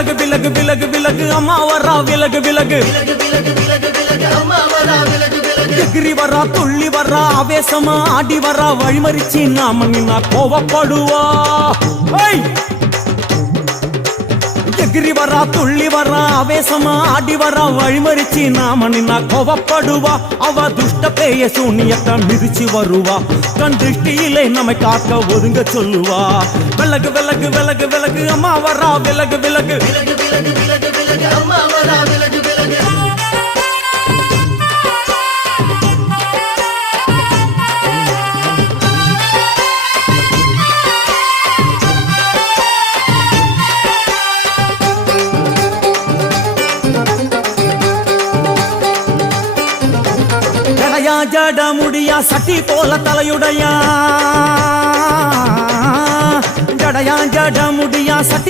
விலகு விலகு விலகு விலகு அம்மா வரா விலகு விலகு எகிரி வரா துள்ளி வரா ஆவேசமா ஆடி வரா வழிமறிச்சு நாம நின்னா கோவப்படுவா எகிரி வரா துள்ளி வரா ஆவேசமா ஆடி வரா வழிமறிச்சு நாம நின்னா கோவப்படுவா அவ துஷ்ட பேய சூனியத்தை மிதிச்சு வருவா கண் திருஷ்டியிலே நம்மை காக்க ஒதுங்க சொல்லுவா விலகு விலகு விலகு விலகு அம்மா வரா விலகு விலகு அம்மா வரா விலகு விலகு ஜட முடியா சட்டி போல தலையுடையா ஜடையா ஜட முடியா சட்டி